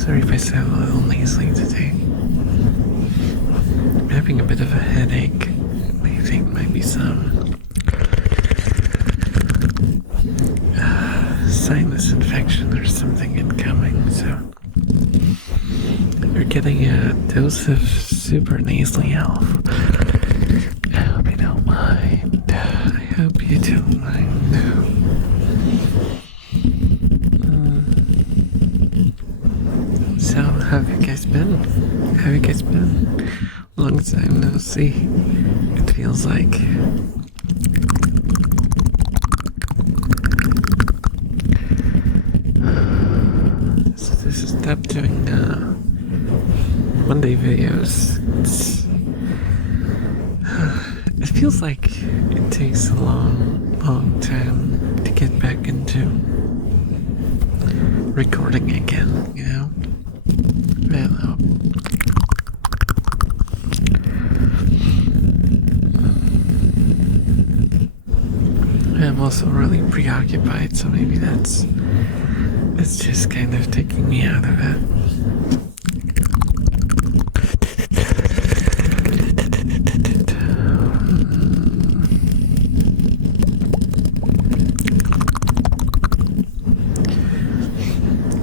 Sorry if I sound a little nasally today. I'm having a bit of a headache. I think might be some sinus infection or something incoming, so you're getting a dose of super nasally elf. I hope you don't mind. I hope you don't mind. So, how have you guys been? How have you guys been? Long time no see. It feels like. So this is stop doing Monday videos. It feels like it takes a long time to get back into recording again, you know? Well, I'm also really preoccupied, so maybe that's just kind of taking me out of it.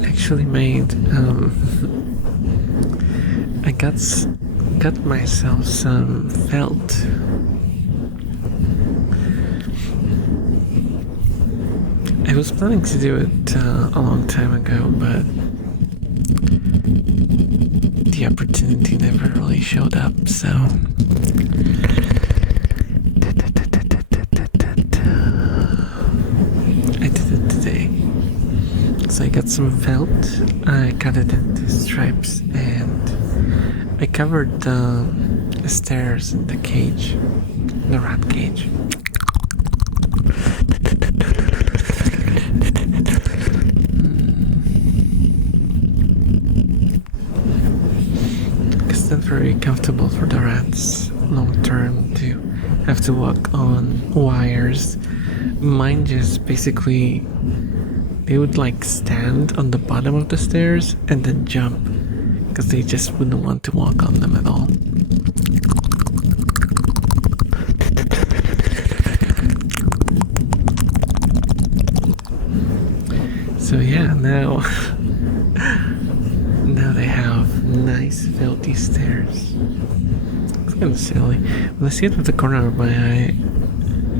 Actually made I got myself some felt. I was planning to do it a long time ago, but the opportunity never really showed up, so I did it today. So I got some felt, I cut it into stripes, and I covered the stairs in the cage, the rat cage. It's not very comfortable for the rats long term to have to walk on wires. Mine just basically, they would like stand on the bottom of the stairs and then jump because they just wouldn't want to walk on them at all. So yeah, now they have nice filthy stairs. It's kind of silly. When I see it with the corner of my eye,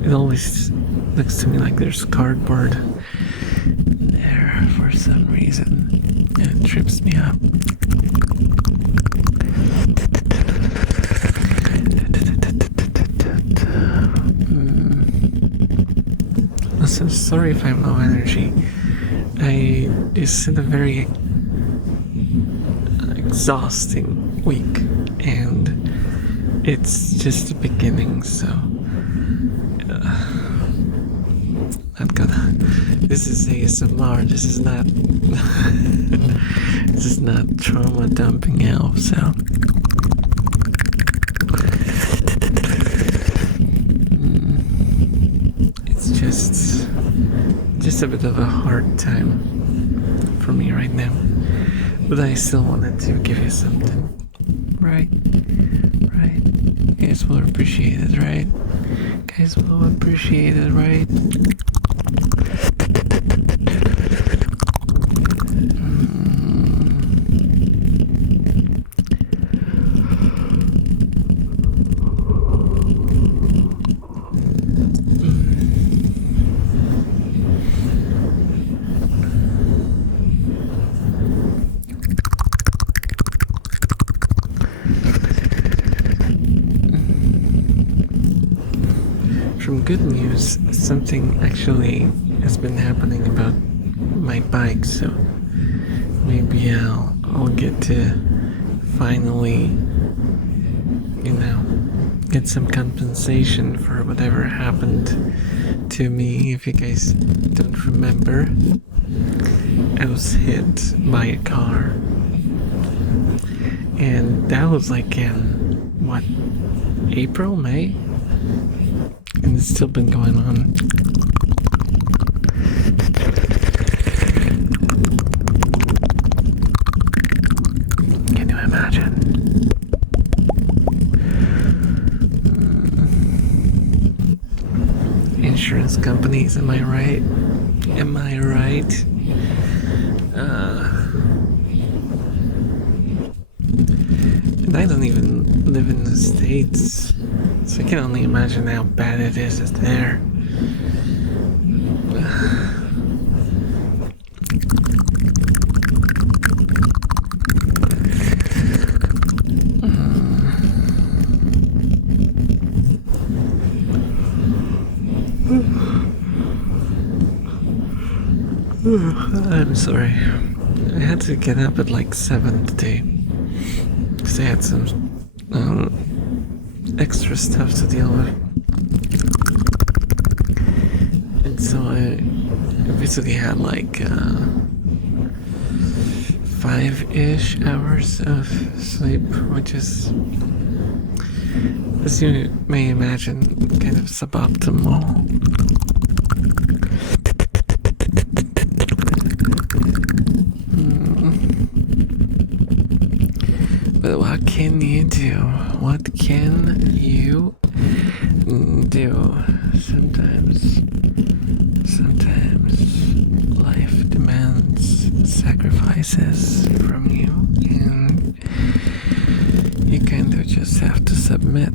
it always looks to me like there's cardboard there for some reason, and it trips me up. Listen, sorry if I'm low energy. I just had a very exhausting week, and it's just the beginning, so I'm gonna. This is ASMR. This is not. This is not trauma dumping elf. So. It's just a bit of a hard time for me right now, but I still wanted to give you something, right? You guys will appreciate it, right? Guys will appreciate it, right? From good news, something actually has been happening about my bike, so maybe I'll get to finally, you know, get some compensation for whatever happened to me. If you guys don't remember, I was hit by a car, and that was like in what, April, May? And it's still been going on. 20s, am I right? Am I right? And I don't even live in the States, so I can only imagine how bad it is there. I'm sorry. I had to get up at like 7 today because I had some extra stuff to deal with. And so I basically had like 5-ish hours of sleep, which is, as you may imagine, kind of suboptimal. But what can you do? What can you do? Sometimes life demands sacrifices from you, and you kind of just have to submit.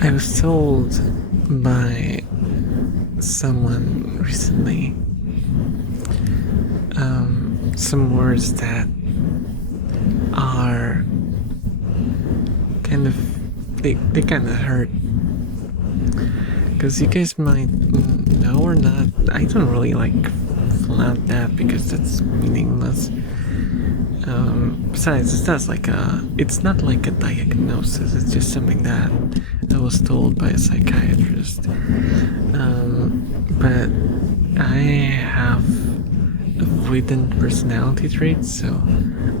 I was told by someone recently some words that are kind of they kind of hurt, because you guys might know or not. I don't really like flaunt that because that's meaningless. Besides, it's not like a diagnosis. It's just something that I was told by a psychiatrist. But I have avoidant personality traits, so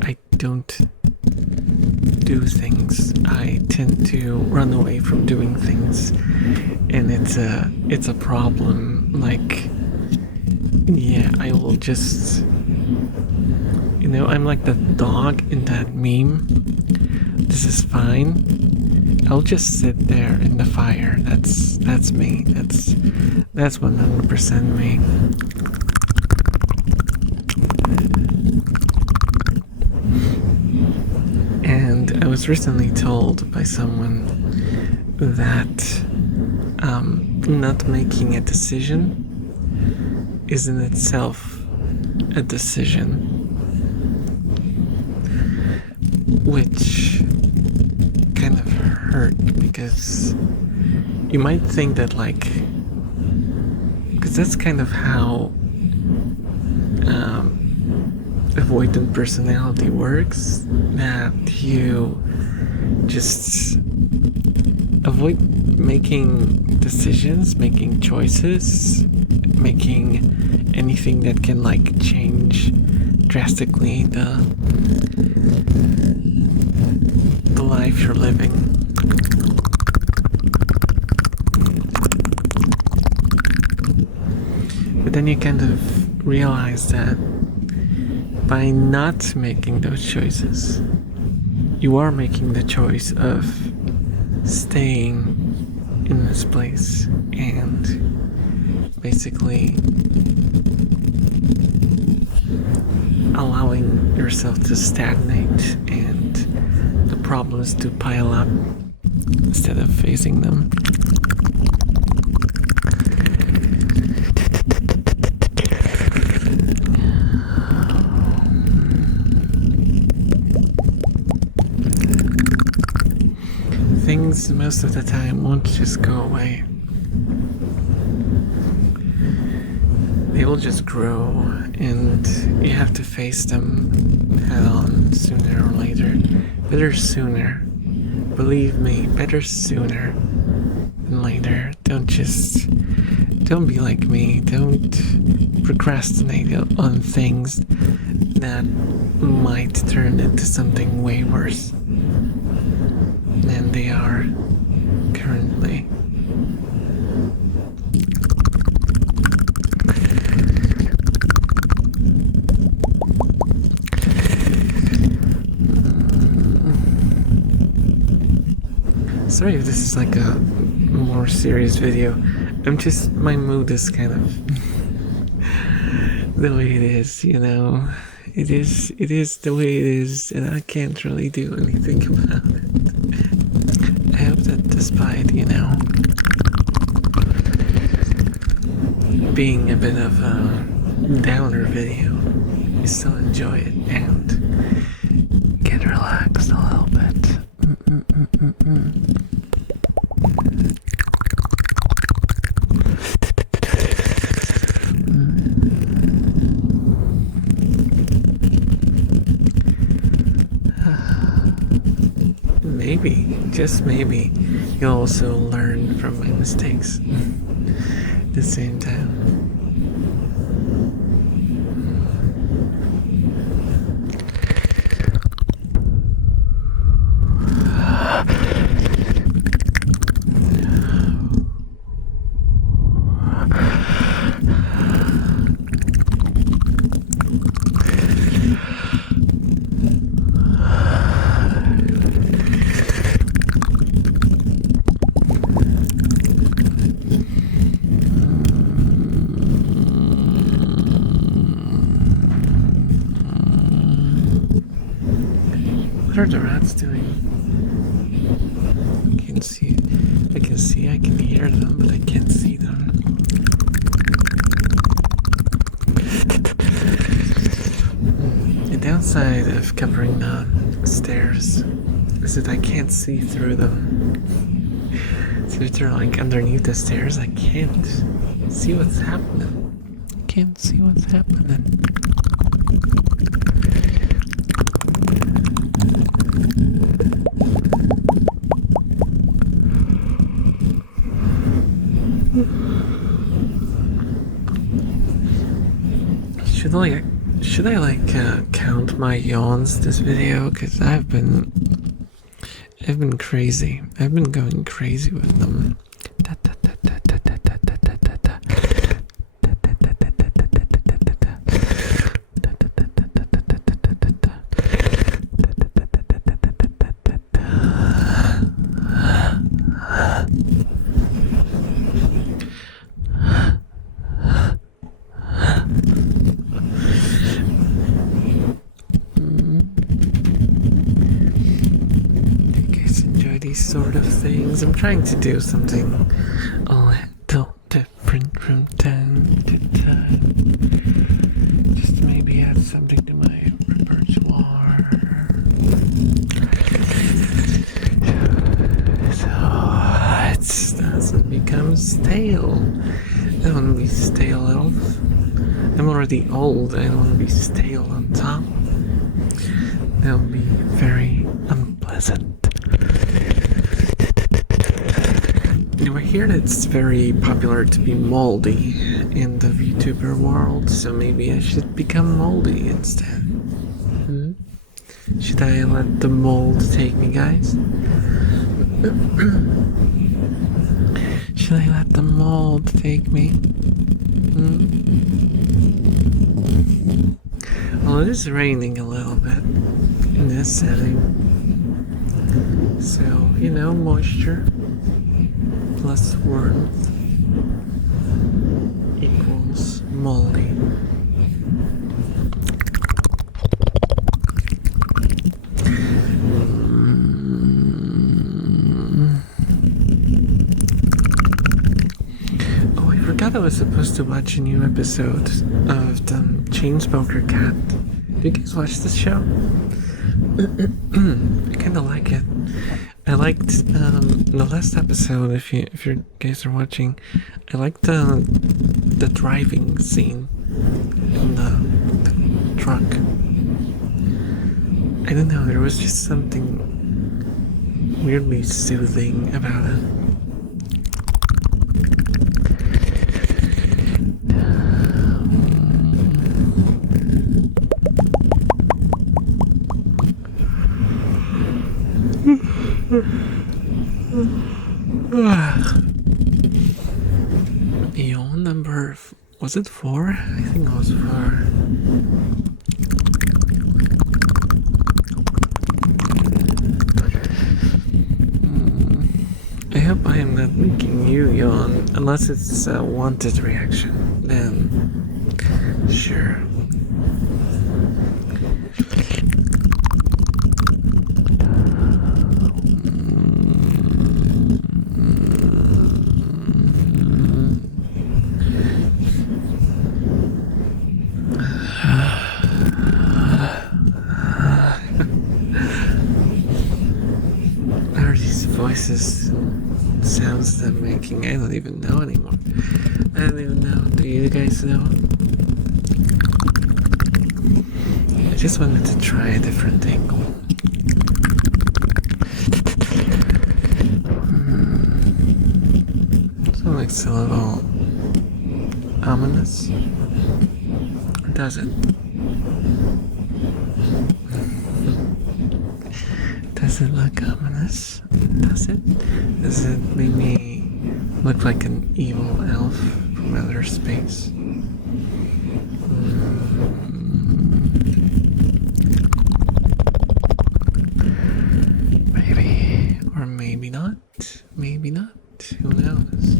I don't do things. I tend to run away from doing things, and it's a problem. Like, yeah, I will just, I'm like the dog in that meme. This is fine. I'll just sit there in the fire. That's me. That's 100% me. And I was recently told by someone that not making a decision is in itself a decision, which kind of hurt, because you might think that, like, because that's kind of how avoidant personality works, that you just avoid making decisions, making choices, making anything that can like change drastically the life you're living. But then you kind of realize that by not making those choices, you are making the choice of staying in this place and basically allowing yourself to stagnate and the problems to pile up instead of facing them. Things most of the time won't just go away. They will just grow, and you have to face them head on sooner or later. Better sooner. Believe me, better sooner than later. Don't be like me. Don't procrastinate on things that might turn into something way worse than they are currently. Sorry if this is like a more serious video. My mood is kind of the way it is, you know. It is the way it is, and I can't really do anything about it. I hope that despite, you know, being a bit of a downer video, you still enjoy it and get relaxed a little bit. Maybe, just maybe, you'll also learn from my mistakes at the same time. What are the rats doing? I can hear them, but I can't see them. The downside of covering the stairs is that I can't see through them. So if they're like underneath the stairs, I can't see what's happening. Can't see what's happening. Should I count my yawns this video? Cause I've been crazy. I've been going crazy with them. Sort of things. I'm trying to do something a little different from time to time. Just maybe add something to my repertoire. So it doesn't become stale. I don't want to be stale elf. I'm already old. I don't want to be stale on top. That would be very unpleasant. I hear that it's very popular to be moldy in the Vtuber world, so maybe I should become moldy instead. Should I let the mold take me, guys? Should I let the mold take me? Well, it is raining a little bit in this setting. So, you know, moisture plus warmth equals moldy. Oh, I forgot I was supposed to watch a new episode of the Chainsmoker Cat. Do you guys watch this show? I kind of like it. I liked the last episode. If you guys are watching, I liked the driving scene in the truck. I don't know. There was just something weirdly soothing about it. Yawn number, was it 4? I think it was 4. Unless it's a wanted reaction, then sure. Are these voices and sounds that I'm making? I don't even know anymore. I don't even know. Do you guys know? I just wanted to try a different angle. So it looks a little ominous. Or does it? Does it look ominous? Does it? Does it make me look like an evil elf from outer space? Maybe. Or maybe not. Maybe not. Who knows?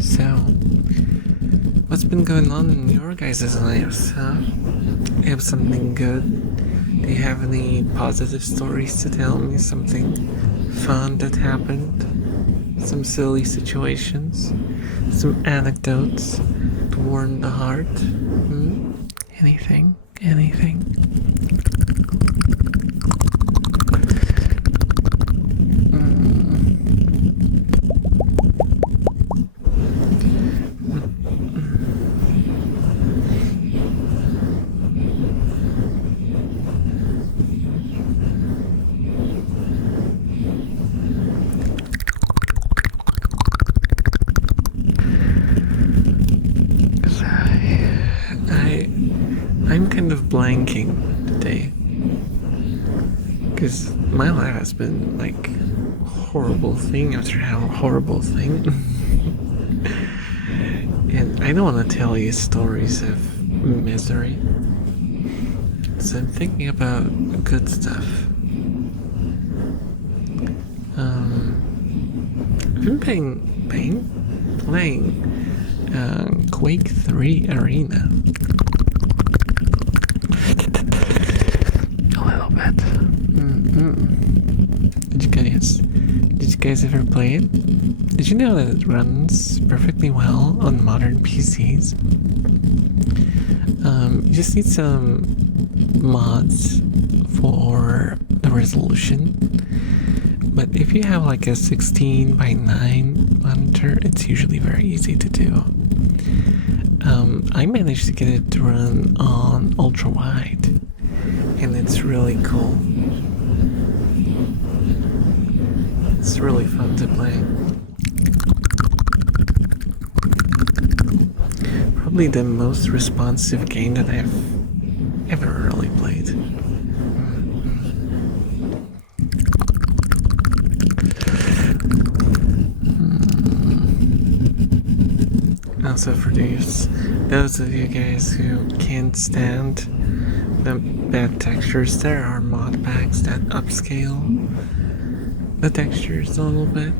So, what's been going on in your guys' lives, huh? You have something good? Do you have any positive stories to tell me? Something fun that happened? Some silly situations? Some anecdotes to warm the heart? Anything? Anything? I'm kind of blanking today because my life has been like horrible thing after horrible thing. And I don't want to tell you stories of misery, so I'm thinking about good stuff. I've been playing Quake 3 Arena. A little bit. Did you guys ever play it? Did you know that it runs perfectly well on modern PCs? You just need some mods for the resolution. But if you have like a 16 by 9 monitor, it's usually very easy to do. I managed to get it to run on ultra wide, and it's really cool. It's really fun to play. Probably the most responsive game that I've ever really played. Also for those of you guys who can't stand the bad textures, there are mod packs that upscale the textures a little bit.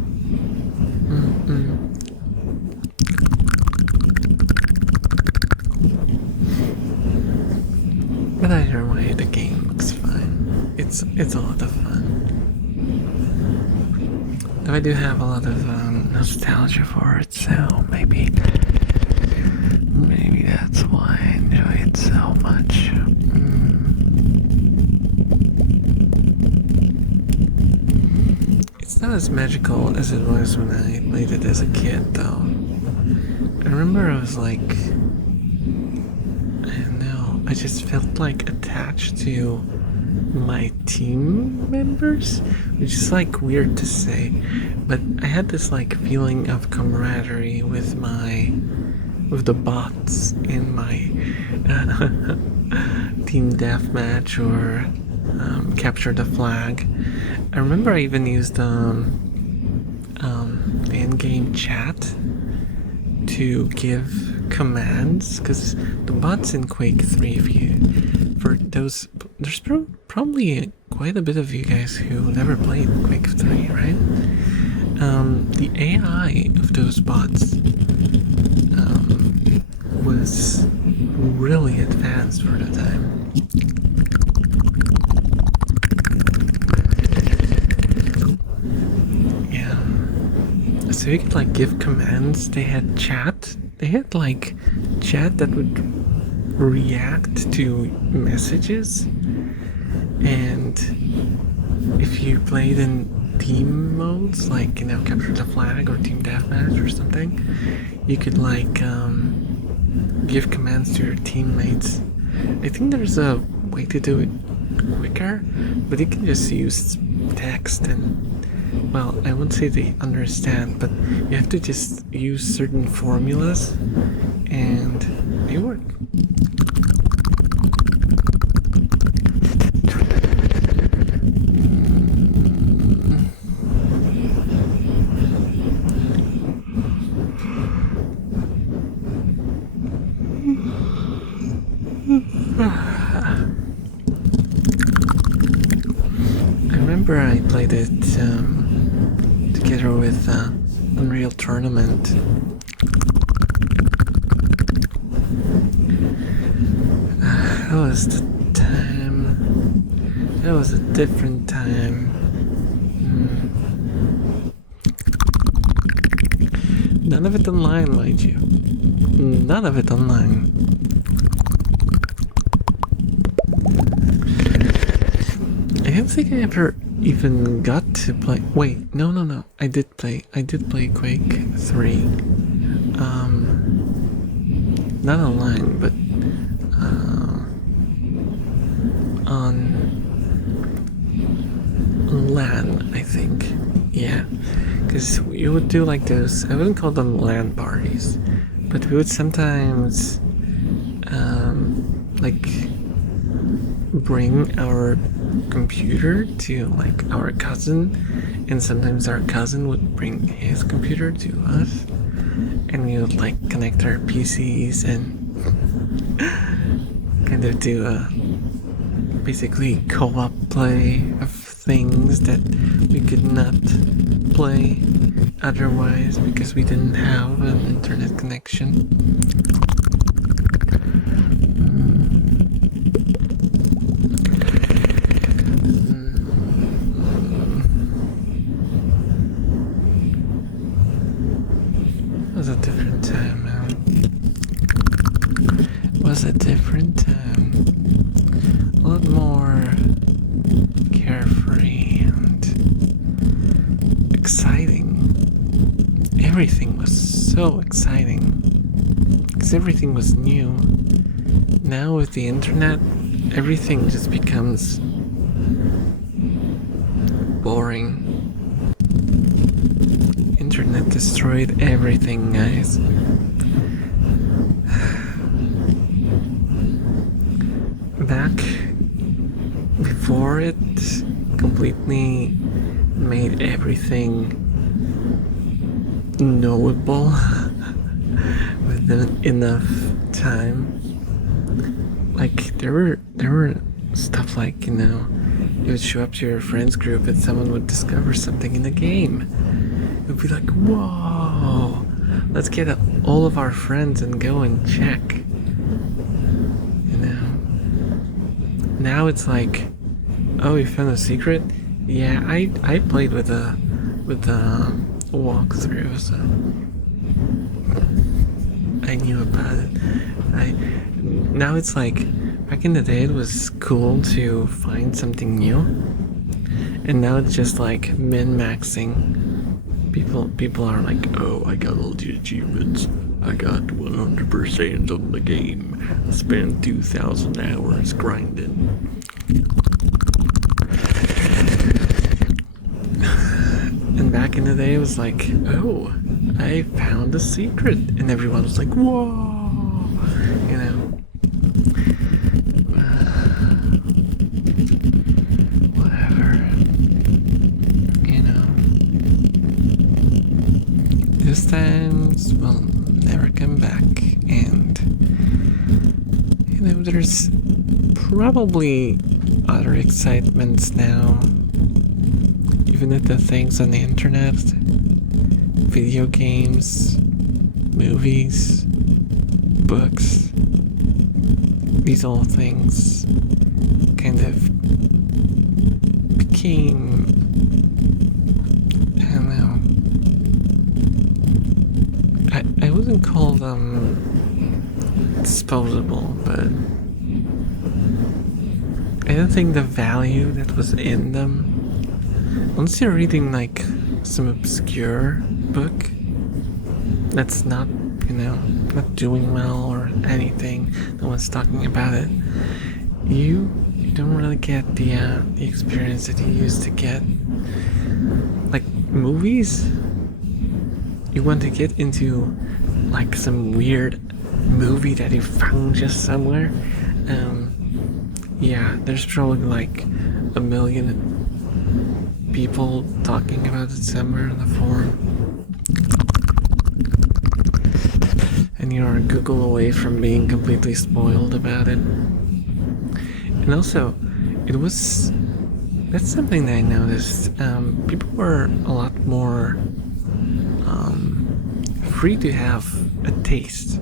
But either way, the game looks fine. It's a lot of fun. Though I do have a lot of nostalgia for it, so maybe that's why I enjoy it so much. It's not as magical as it was when I played it as a kid, though. I remember I was like, I don't know, I just felt like attached to my team members, which is like weird to say, but I had this like feeling of camaraderie with the bots in my team deathmatch or capture the flag. I remember I even used the in-game chat to give commands, because the bots in Quake 3, if you, for those, there's probably quite a bit of you guys who never played Quake 3, right? The AI of those bots was really advanced for the time. Yeah. So you could like give commands. They had chat. They had like chat that would react to messages. And if you played in team modes, like, you know, capture the flag or team deathmatch or something, you could like give commands to your teammates. I think there's a way to do it quicker, but you can just use text and, well, I wouldn't say they understand, but you have to just use certain formulas and they work. I remember I played it together with Unreal Tournament. That was the time. That was a different time. None of it online, mind you. None of it online. I don't think I ever even got to play. Wait, no. I did play Quake 3. Not online, but on LAN, I think. Yeah, because we would do like those. I wouldn't call them LAN parties, but we would sometimes like bring our computer to like our cousin, and sometimes our cousin would bring his computer to us, and we would like connect our PCs and kind of do a basically co-op play of things that we could not play otherwise because we didn't have an internet connection. It was a different time, man. It was a different time. A lot more carefree and exciting. Everything was so exciting because everything was new. Now with the internet, everything just becomes boring. Internet destroyed everything, guys. Back before it completely made everything knowable within enough time. Like there were stuff like, you know, you would show up to your friends group and someone would discover something in the game. It would be like, whoa, let's get all of our friends and go and check. You know? Now it's like, oh, you found a secret? Yeah, I played with a walkthrough, so I knew about it. Now it's like, back in the day it was cool to find something new, and now it's just like min-maxing. People are like, oh, I got all the achievements. I got 100% on the game. I spent 2,000 hours grinding. back in the day, it was like, oh, I found a secret, and everyone was like, whoa, you know. Whatever, you know. Those times will never come back, and you know, there's probably other excitements now. Even at the things on the internet, video games, movies, books, these all things kind of became, I don't know, I wouldn't call them disposable, but I don't think the value that was in them, once you're reading like some obscure book that's not, you know, not doing well or anything, no one's talking about it, you don't really get the experience that you used to get. Like movies, you want to get into like some weird movie that you found just somewhere. Yeah, there's probably like a million people talking about it somewhere on the forum, and you're a Google away from being completely spoiled about it. And also, that's something that I noticed. People were a lot more free to have a taste.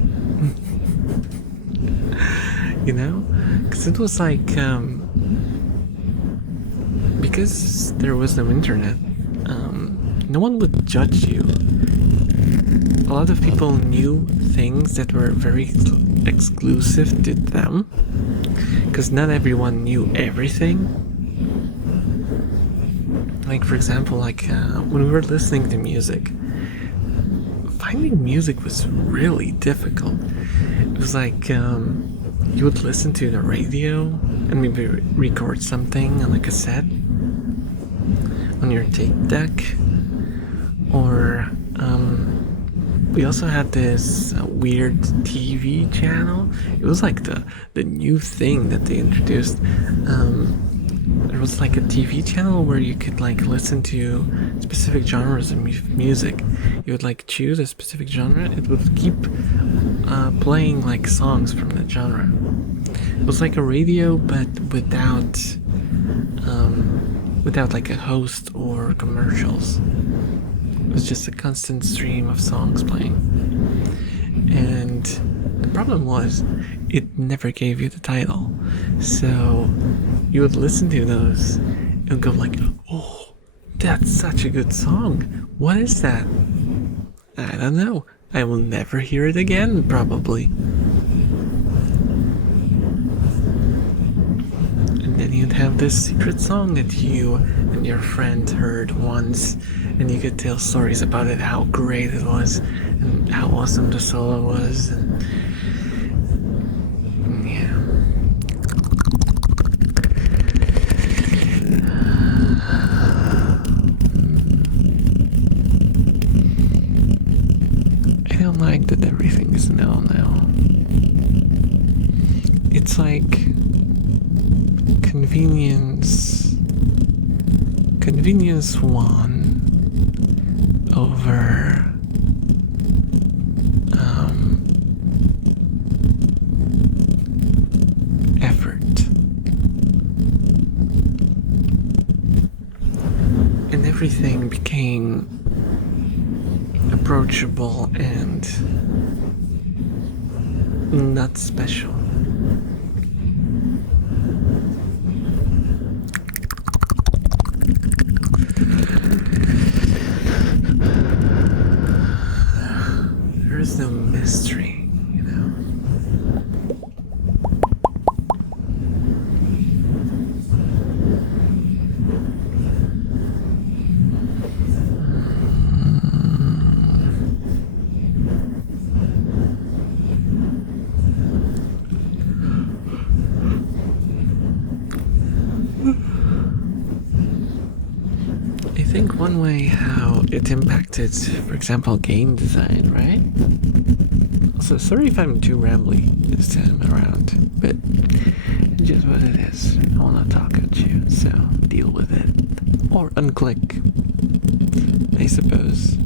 You know? Because it was like, because there was no internet, no one would judge you. A lot of people knew things that were very exclusive to them, because not everyone knew everything. Like, for example, like when we were listening to music, finding music was really difficult. It was like you would listen to the radio and maybe record something on a cassette on your tape deck, or we also had this weird TV channel. It was like the new thing that they introduced. There was like a TV channel where you could like listen to specific genres of music. You would like choose a specific genre. It would keep playing like songs from that genre. It was like a radio, but without like a host or commercials. It was just a constant stream of songs playing. And the problem was, it never gave you the title. So you would listen to those and go like, oh, that's such a good song. What is that? I don't know. I will never hear it again, probably. And then you'd have this secret song that you and your friend heard once, and you could tell stories about it, how great it was, and how awesome the solo was. And yeah. I don't like that everything is now. It's like convenience won over effort, and everything became approachable and not special. There's no mystery, you know. think one way how it impacted, for example, game design, right? Also, sorry if I'm too rambly this time around, but it's just what it is. I wanna talk at you, so deal with it. Or unclick, I suppose.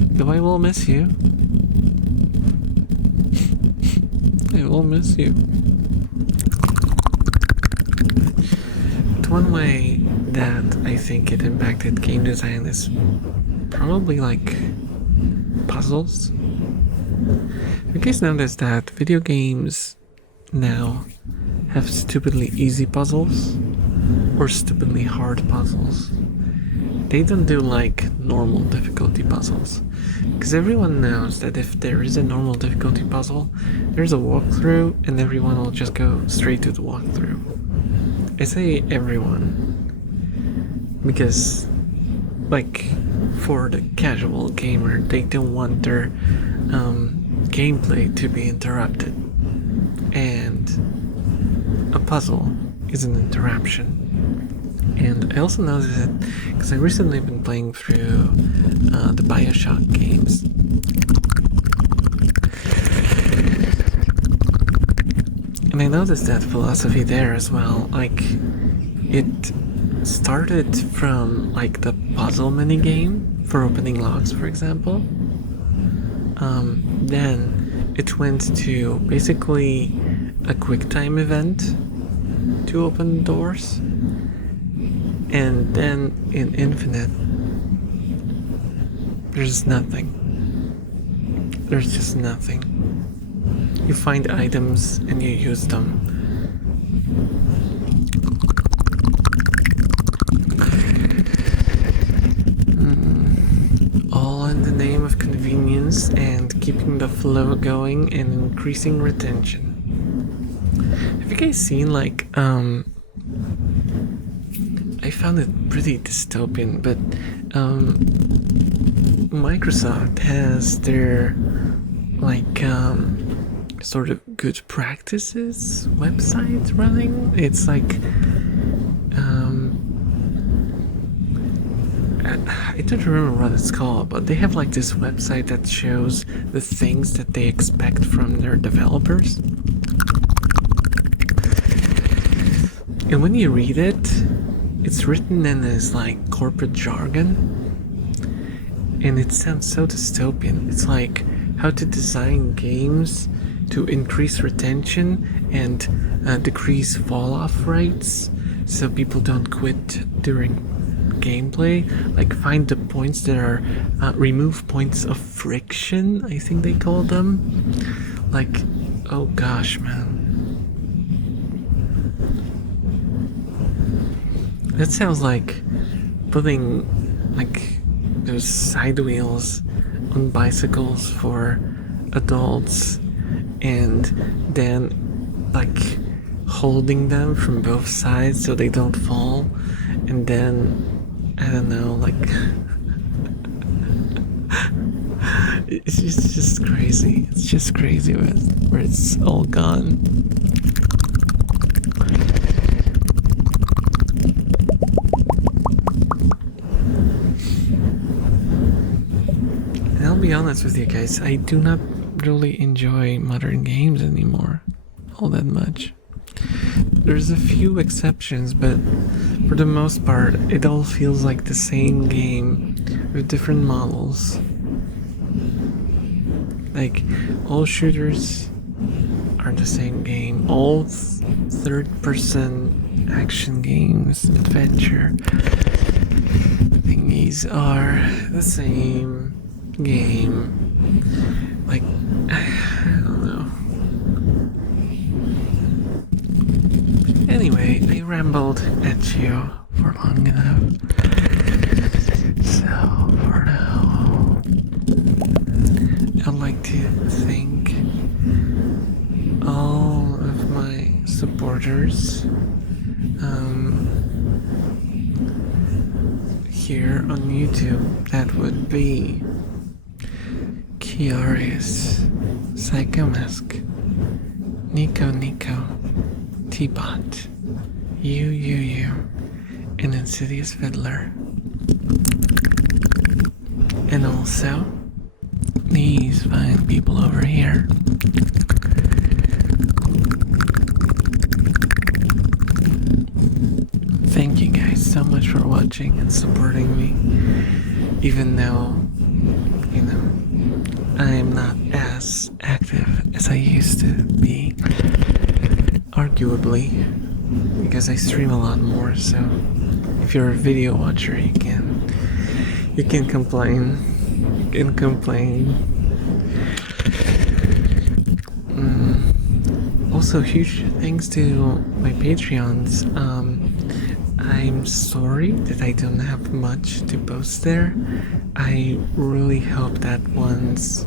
Though I will miss you. I will miss you. But one way that I think it impacted game design is probably like puzzles. You guys notice that video games now have stupidly easy puzzles or stupidly hard puzzles. They don't do like normal difficulty puzzles, because everyone knows that if there is a normal difficulty puzzle, there's a walkthrough and everyone will just go straight to the walkthrough. I say everyone because, like, for the casual gamer, they don't want their gameplay to be interrupted, and a puzzle is an interruption. And I also noticed it because I recently been playing through the BioShock games. And I noticed that philosophy there as well. Like, it started from like the puzzle minigame for opening locks, for example. Then it went to basically a QuickTime event to open doors. And then in Infinite, there's nothing. There's just nothing. You find items and you use them. All in the name of convenience and keeping the flow going and increasing retention. Have you guys seen like I found it pretty dystopian, but Microsoft has their like sort of good practices website running. It's like I don't remember what it's called, but they have like this website that shows the things that they expect from their developers. And when you read it, it's written in this like corporate jargon, and it sounds so dystopian. It's like how to design games to increase retention and decrease fall-off rates so people don't quit during gameplay. Like find the points that are remove points of friction, I think they call them. Like, oh gosh, man. That sounds like putting like those side wheels on bicycles for adults and then like holding them from both sides so they don't fall, and then I don't know, like it's just crazy. It's just crazy where it's all gone. I'll be honest with you guys, I do not really enjoy modern games anymore all that much. There's a few exceptions, but for the most part, it all feels like the same game with different models. Like, all shooters are the same game. All third-person action games, adventure thingies are the same game. Like, I don't know. Anyway, I rambled at you for long enough. So, for now, I'd like to thank all of my supporters here on YouTube. That would be Kiarius, Psychomask, Nico, T-Bot, you, and Insidious Fiddler. And also, these fine people over here. Thank you guys so much for watching and supporting me. Even though, you know, I am not as active as I used to be. Arguably, because I stream a lot more, so if you're a video watcher, you can complain. You can complain. Also, huge thanks to my Patreons. I'm sorry that I don't have much to post there. I really hope that once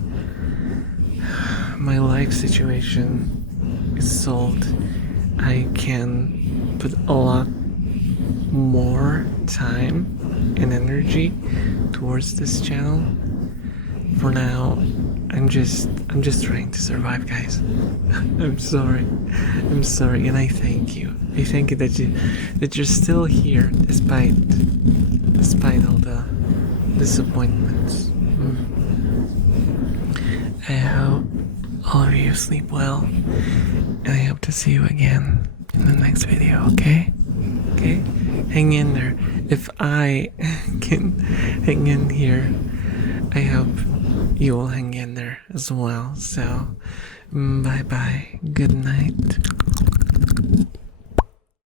my life situation is solved, I can put a lot more time and energy towards this channel. For now, I'm just trying to survive, guys. I'm sorry, and I thank you. I thank you that you're still here despite all the disappointments. I hope all of you sleep well, and I hope to see you again in the next video. Okay? Hang in there. If I can hang in here, I hope you will hang in there as well. So, bye bye. Good night.